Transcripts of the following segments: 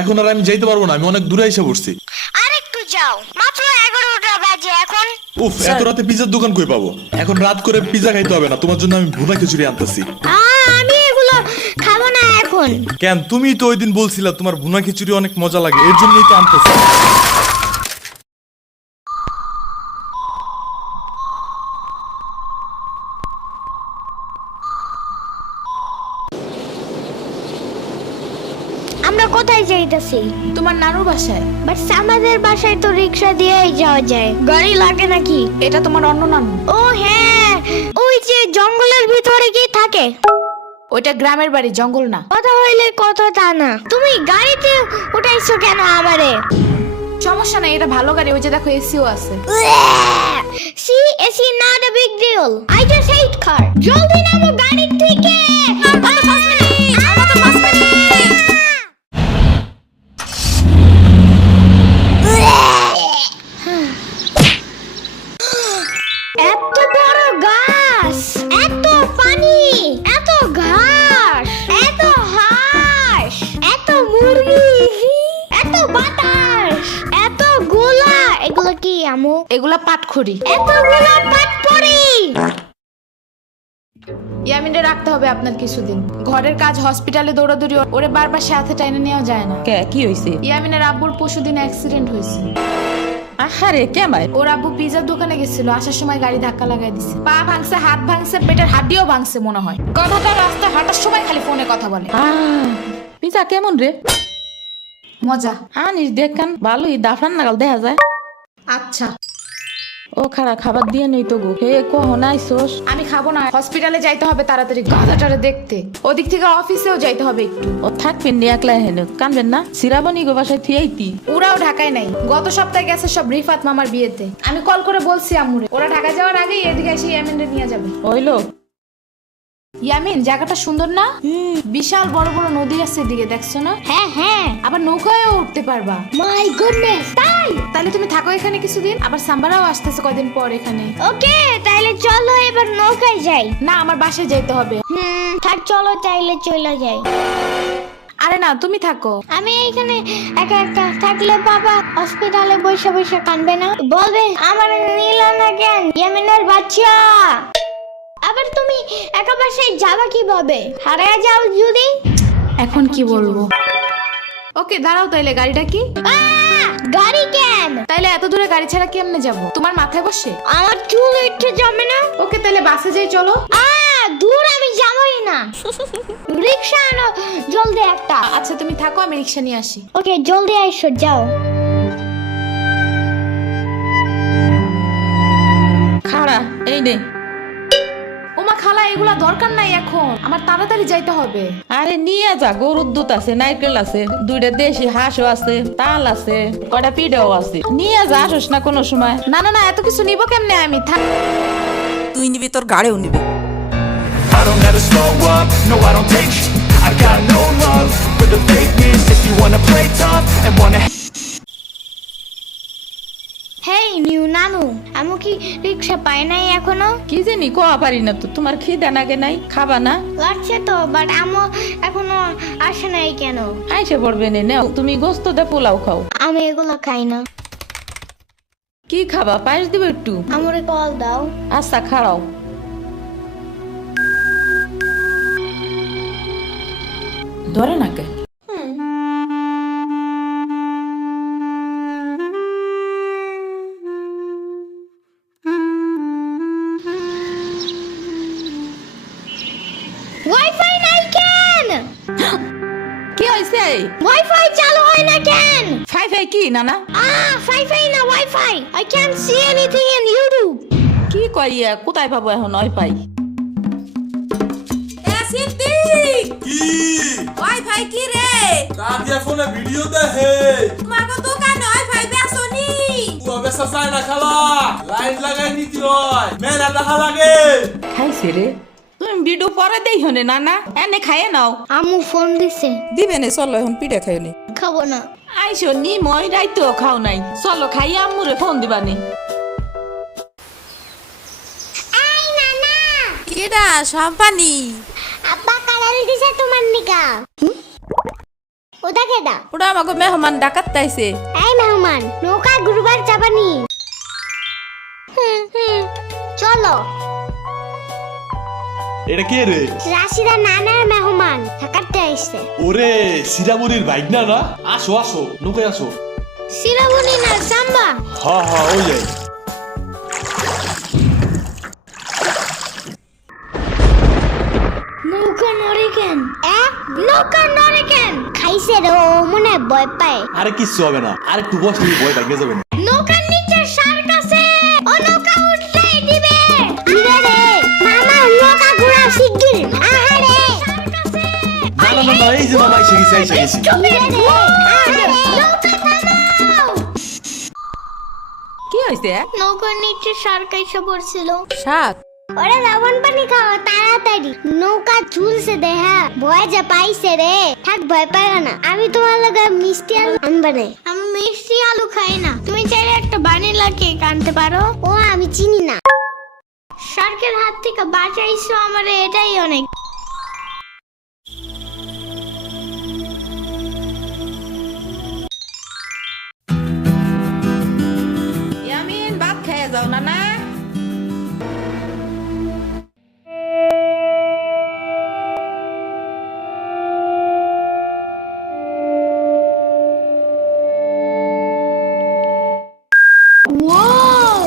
এখন আর আমি যাইতে পারবো না, আমি অনেক দূরে এসে পড়ছি। আরেকটু যাও, মাত্র 11টা বাজে এখন। উফ, এত রাতে পিজার দোকান কই পাবো? এখন রাত করে পিজা খাইতে হবে না, তোমার জন্য আমি ভুনা খিচুড়ি আনতেছি। আমি এগুলো খাবো না এখন। কেন? তুমি তো ওই দিন বলছিলা তোমার ভুনা খিচুড়ি অনেক মজা লাগে, এর জন্যই তো আনতেছি। আমরা কোথায় যাইতেছি? তোমার নানুর বাসায়। বাট আমাদের বাসায় তো রিক্সা দিয়েই যাওয়া যায়, গাড়ি লাগে নাকি? এটা তোমার অন্য নানু। ও হ্যাঁ, ওই যে জঙ্গলের ভিতরে কি থাকে? ওইটা গ্রামের বাড়ি, জঙ্গল না। কথা হইলে কথা তা না। তুমি গাড়িতে উঠাইছো কেন আমারে? সমস্যা নাই, এটা ভালো গাড়ি। ওই যে দেখো এসিও আছে। See, it's not a big deal. I just hate car. জলদি নামো গাড়ি থেকে। এত বড় গাছ, এত পানি, এত ঘাস, এত হাঁস, এত মুরগি, এত বাতাস, এত গোলা। এগুলো কি আমু? এগুলা পাটখড়ি। এতগুলো পাটপড়ি। ইয়ামিনরে রাখতে হবে আপনার কিছুদিন। ঘরের কাজ, হসপিটালে দৌড়াদৌড়ি, ওরে বারবার সাথে টাইনে নেওয়া যায় না। কি হইছে? ইয়ামিনের আব্বুর পরশুদিন অ্যাক্সিডেন্ট হয়েছে। আহারে কেমাই? ওর আব্বু পিজার দোকানে গেছিল, আসার সময় গাড়ি ধাক্কা লাগাই দিছে। পা ভাঙছে, হাত ভাঙছে, পেটের হাড্ডিও ভাঙছে মনে হয়। কথাটা রাস্তায় হাঁটার সময় খালি ফোনে কথা বলে। পিজা কেমন রে? মজা। আনিস দেখান, ভালোই দাফান নাগাল দেখা যায়। আচ্ছা, ও খারা খাবার দিয়ে নেই তো গো। হে কখন আইসোস? আমি খাবো না, হসপিটালে যাইতে হবে তাড়াতাড়ি গাধাটারে দেখতে। ওদিক থেকে অফিসেও যাইতে হবে একটু। ও থাকবেন নি একলা হেন, কানবেন না? সিরাবনি গো বাসায় থিয়াইতি। ওরাও ঢাকায় নাই, গত সপ্তাহে গেছে সব রিফাত মামার বিয়েতে। আমি কল করে বলছি আম্মুরে, ওরা ঢাকা যাওয়ার আগেই এদিকে এসে ইয়ামিনরে নিয়ে যাবে। হইলো? ইয়ামিন, জায়গাটা সুন্দর না? বিশাল বড় বড় নদী আছে এদিকে, দেখছো না? হ্যাঁ হ্যাঁ। আবার নৌকায়ও উঠতে পারবা। মাই গুডনেস, তাই? তাহলে তুমি থাকো এখানে কিছুদিন, আবার সাম্বারাও আসতেছে কদিন পর এখানে। ওকে, তাহলে চলো এবার নৌকায় যাই। না, আমার বাসায় যাইতে হবে। থাক, চলো তাইলে চলে যাই। আরে না, তুমি থাকো। আমি এখানে একা একা থাকলে বাবা হসপিটালে বসে বসে কাঁদবে না? বলবে আমার নিল না কেন ইয়ামিনের বাচ্চা। আবার তুমি একা বাসায় যাবা কিভাবে? হারিয়ে যাও যদি? এখন কি বলবো? ওকে দাঁড়াও, তাইলে গাড়িটা কি? গাড়ি কেন? তাইলে এত দূরে গাড়ি ছাড়া কেমনে যাবো? তোমার মাথায় বসে? আমার চুল উঠে যাবে না? ওকে, তাহলে বাসে যাই চলো। দূর আমি যাবই না। রিক্সা আনো জলদি একটা। আচ্ছা তুমি থাকো, আমি রিক্সা নিয়ে আসি। ওকে, জলদি আইসো, যাও। খাড়া এই নে। ওমা খালা, এগুলা দরকার নাই এখন, আমার তাড়াতাড়ি যাইতে হবে। আরে নিয়ে যা, গরুর দুধ আছে, নারকেল আছে, দুইটা দেশি হাঁসও আছে, তাল আছে, কয়টা পিঠাও আছে। নিয়ে যা, আসোস না কোনো সময়? না না না, এত কিছু নিব কেমনে আমি? থাক। তুই নিবি, তোর গাড়িও নিবি। I don't ever slow up, no I don't take sh- I got no love for the fakeness. If you wanna play tough and wanna hey new নানু, আমি কি রিক্সা পাই নাই এখনো? কি জানি কোয়া পারি না তো। তোমার খিদা নাগে নাই? খাবা না? লাগছে তো, বাট আমো এখনো আসে নাই কেন? আইসে পড়বে নে, নাও তুমি গোস্ত দে পোলাও খাও। আমি এগুলো খাই না। কি খাবা? পায়েস দিব একটু? আমারে কল দাও। আচ্ছা খাড়াও। ধরে নাকে। ওয়াইফাই নাই কেন? কি হইছে? ওয়াইফাই চালু হয় না কেন? ফাই ফাই কি নানা? ওয়াইফাই না, wifi. I can't see anything in YouTube. কি কইয়া কোথায় পাবো এখন ওয়াইফাই? কি ওয়াইফাই কি রে? রাতিয়া ফোনে ভিডিও দেখে তোমাকে দোকানে ওয়াইফাই বেসনি? ও বেসা যায় না খালা, লাইন লাগাই নিতে হয়, মেলা দেখা লাগে। খাইছে রে? তুমি ভিডিও পরে দেই হনে নানা, এনে খাইয়ে নাও। আমু ফোন দিছে। দিবে নে, চলো এখন পিঠা খাই নি। খাবো না। আইসো নি, মই রাইতো খাও নাই। চলো খাইয়ে আম্মুরে ফোন দিবানি। আই নানা, কেডা সম্পানি? আব্বা কালার দিছে তোমার নিকা। ওটা কেডা? ওটা আমাকে মেহমান ডাকাত তাইছে। এই মেহমান, নৌকা ঘুরবার যাবানি? চলো। এটা কে রে? রাশিদা নানার মেহমান থাকাতে আইছে। ওরে সিরামুরির বাইক না না? আসো আসো, নৌকায় আসো। সিরাবনি না সাম্বা। হ্যাঁ হ্যাঁ, ওই যাই। নৌকা নড়ে কেন? নৌকা নড়ে কেন? খাইছে রে, ও মনে হয় ভয় পায়। আরে কিচ্ছু হবে না, আর একটু বসে ভয় ভাঙে যাবে না। নৌকার নিচে শার্ক আছে, ও নৌকা উঠতেই দিবে। দিবে রে মামা, নৌকা ঘোরা শিগগির। আহারে না না না, এই যে মামা এসে গেছি। দিবে রে, আহারে নৌকা থামাও। কি হইছে? নৌকার নিচে শার্ক এসে পড়ছিল। শাক। ওরে লবণ পানি খাও তাড়াতাড়ি, নৌকা ঝুলছে দেহা, ভয় যে পাইছে রে। থাক, ভয় পাইও না, আমি তোমার লগে মিষ্টি আলু আনবানে। আমি মিষ্টি আলু খাই না, তুমি চাইলে একটা বানিলা কেক আনতে পারো। ও আমি চিনি না। শার্কের হাত থেকে বাঁচাইছো আমারে, এটাই অনেক। ইয়ামিন ভাত খেয়ে যাও না না। ওয়াও,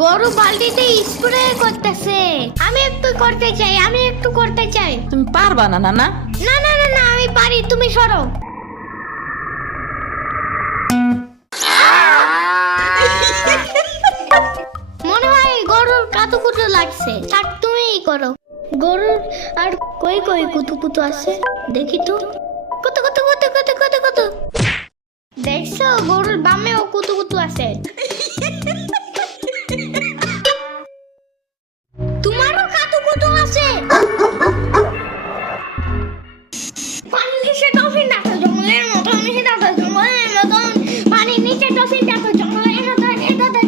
গরু বালতিতে স্প্রে করতেছে। আমি একটু করতে চাই। তুমি পারবা না না না? না না না না, আমি পারি, তুমি সরো। মনে হয় গরুর কাতুকুতু লাগছে, থাক তুমিই করো। গরুর আর কই কই কুতুকুতু আছে দেখি তো। কত কত কত কত কত কত, দেখছো গরুর বামেও কুতুকুতু আছে। তোমারও কাতুকুতু আছে। পানির নিচে ডলফিন ডাকো জঙ্গলের মতন, পানির নিচে ডলফিন ডাকো জঙ্গলের মতন,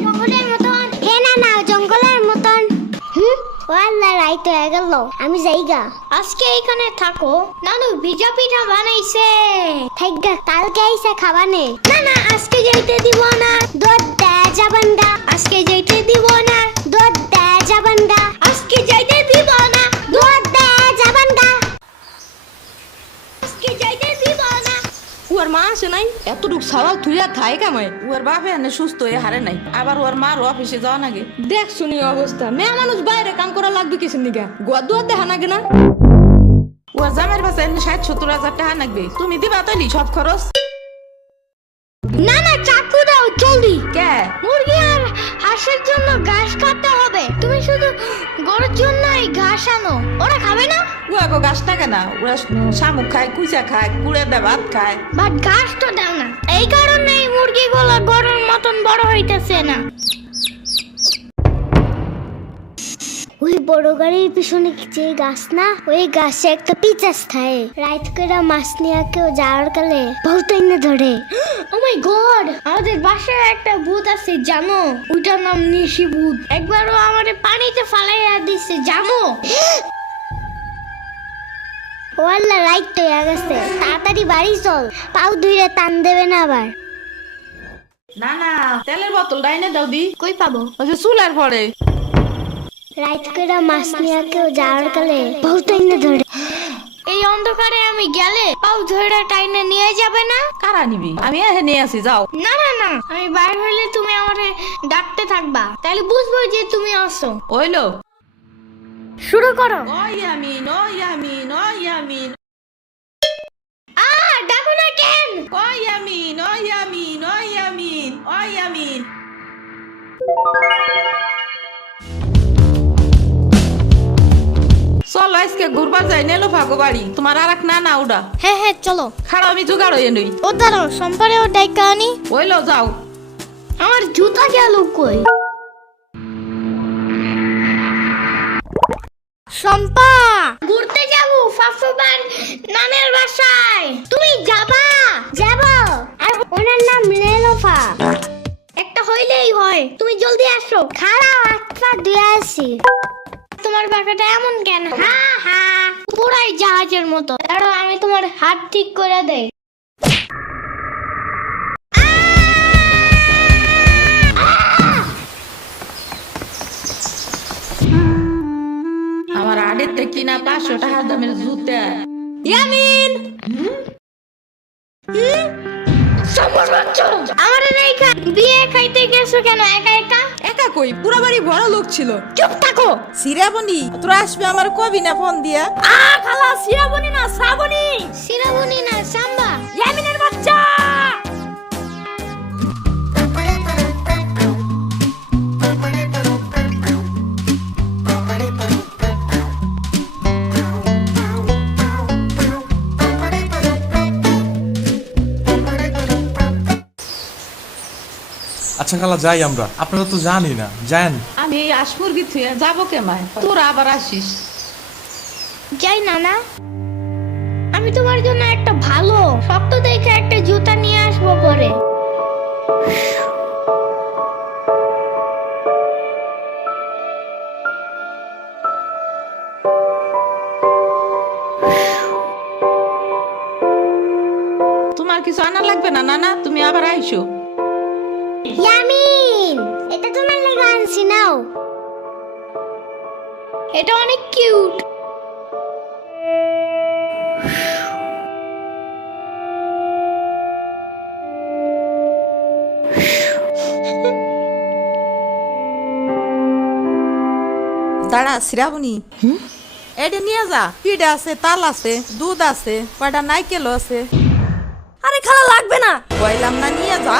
জঙ্গলের মতন। হে না না, জঙ্গলের মতন। ওয়াল্লা রাইত হয়ে গেল, আমি যাইগা। আজকে এখানে থাকো, নানু ভিজা পিঠা বানাইছে। থাইগা, কালকে আইসা খাবানে। না না, আজকে যাইতে দিব না, দুধ দেয়া যাবেন গা। আজকে যাইতে দিব না, দুধ দেয়া যাবেন গা। আজকে যাইতে দিব না, দুধ দেয়া যাবেন গা। আজকে যাইতে দিব না। ওর মা আসে নাই, এতটুক সওয়াল থুইয়া থাই কামাই। ওর বাপ এনে সুস্থ হয়ে হারে নাই, আবার ওর মার অফিসে যাওয়া নাগে। দেখ শুনি অবস্থা, মেয়ে মানুষ বাইরে কাম করা লাগবে কিছু নিগা, গোয়া দুয়ার দেখা নাগে না। ওর জামাইয়ের বাসা এনে 60-70 হাজার টাকা লাগবে, তুমি দিবা তৈলি সব খরচ। না না, চাকু দাও জলদি। কে? মুরগি আর হাঁসের জন্য ঘাস কাটতে হবে, তুমি শুধু গরুর জন্য এই ঘাস আনো। ওরা খাবে না? ওরা গাছ থাকে না, ওরা শামুক খায়, কুচা খায়, কুড়ে দেয়, ভাত খায়। বাট ঘাস তো দাও না, এই কারণে এই মুরগিগুলো গরুর মতন বড় হইতেছে না। ওই বড় গাড়ির পিছনে যে গাছ না, ওই গাছে একটা পিচাস খায়। রাত করে মাছ নিয়ে কেউ যাওয়ার কালে বহুত এনে ধরে। ও মাই গড, আমাদের বাসায় একটা ভূত আছে জানো, ওইটার নাম নিশি ভূত। একবারও আমারে পানিতে ফালাইয়া দিছে জানো। ওয়াল্লা রাইট তো হয়ে গেছে, তাড়াতাড়ি বাড়ি চল, পাও ধুইরে টান দেবে না আবার। না না, তেলের বোতল ডাইনে দাও দি। কই পাবো? ওই যে চুলার পরে। রাত করে মাছ নিয়ে কেউ যাওয়ার কালে বহুত এনে ধরে। এই অন্ধকারে আমি গেলে পাও ধরে টাইনে নিয়ে যাবে না? কারা নিবি? আমি এহে নিয়ে আসি, যাও। না না না, আমি বাইর হইলে তুমি আমারে ডাকতে থাকবা, তাহলে বুঝবো যে তুমি আসো। ওইলো শুরু করো। ও ইয়ামিন, ও ইয়ামিন, ও ইয়ামিন, ডাকো না কেন? ও ইয়ামিন, ও ইয়ামিন, ও ইয়ামিন, ও ইয়ামিন। চলো আজকে ঘুরবার যাই নেলোফাগো বাড়ি, তোমার আর এক না ওটা। হ্যাঁ হ্যাঁ চলো। খাড়া আমি জোগাড় হয়ে নই। ও দাঁড়াও, সম্পারেও ডাইকা আনি। ওইলো যাও। আমার জুতা গেল কই? শম্পা, ঘুরতে যাব ফাফুবার নানের বাসায়। তুমি যাবা? যাব। আর ওনার নাম লেলোফা। একটা হইলেই হয়, তুমি জলদি আসো। খাড়াও, একটা দিয়ে আসি। তোমার বাঁকাটা এমন কেন? হ্যাঁ হ্যাঁ, পুরাই জাহাজের মতো। দাঁড়াও, আমি তোমার হাত ঠিক করে দেই। 500 টাকা দামের জুতা। ইয়ামিন আমার রেখা বিয়ে খাইতে গেছো কেন একা একা? একা কই, পুরা বাড়ি ভরা লোক ছিল। চুপ থাকো। সিরাবনি তোরা আসবে আমার কবি না ফোন দিয়া? খালা শ্রাবণী না শ্রাবণী, সিরাবনি না সাম্বা। ইয়ামিনের বাচ্চা। আচ্ছা খালা যাই আমরা, আপনারা তো জানি না, যান। আমি এই আসমুরগি থুয়ে যাবো কেমায়, তোরা আবার আসিস। যাই নানা, আমি তোমার জন্য একটা ভালো শক্ত দেখে একটা জুতা নিয়ে আসবো পরে। তোমার কিছু আনা লাগবে না নানা, তুমি আবার আইসো। ইয়ামিন, এটা তোমার লাগা আনছি নাও। এটা অনেক কিউট। দাঁড়া শ্রাবণী, এটা নিয়ে যা। পিঠা আছে, তাল আছে, দুধ আছে, কয়টা নাইকেল আছে। আরে খালা লাগবে না। কইলাম না নিয়ে যা।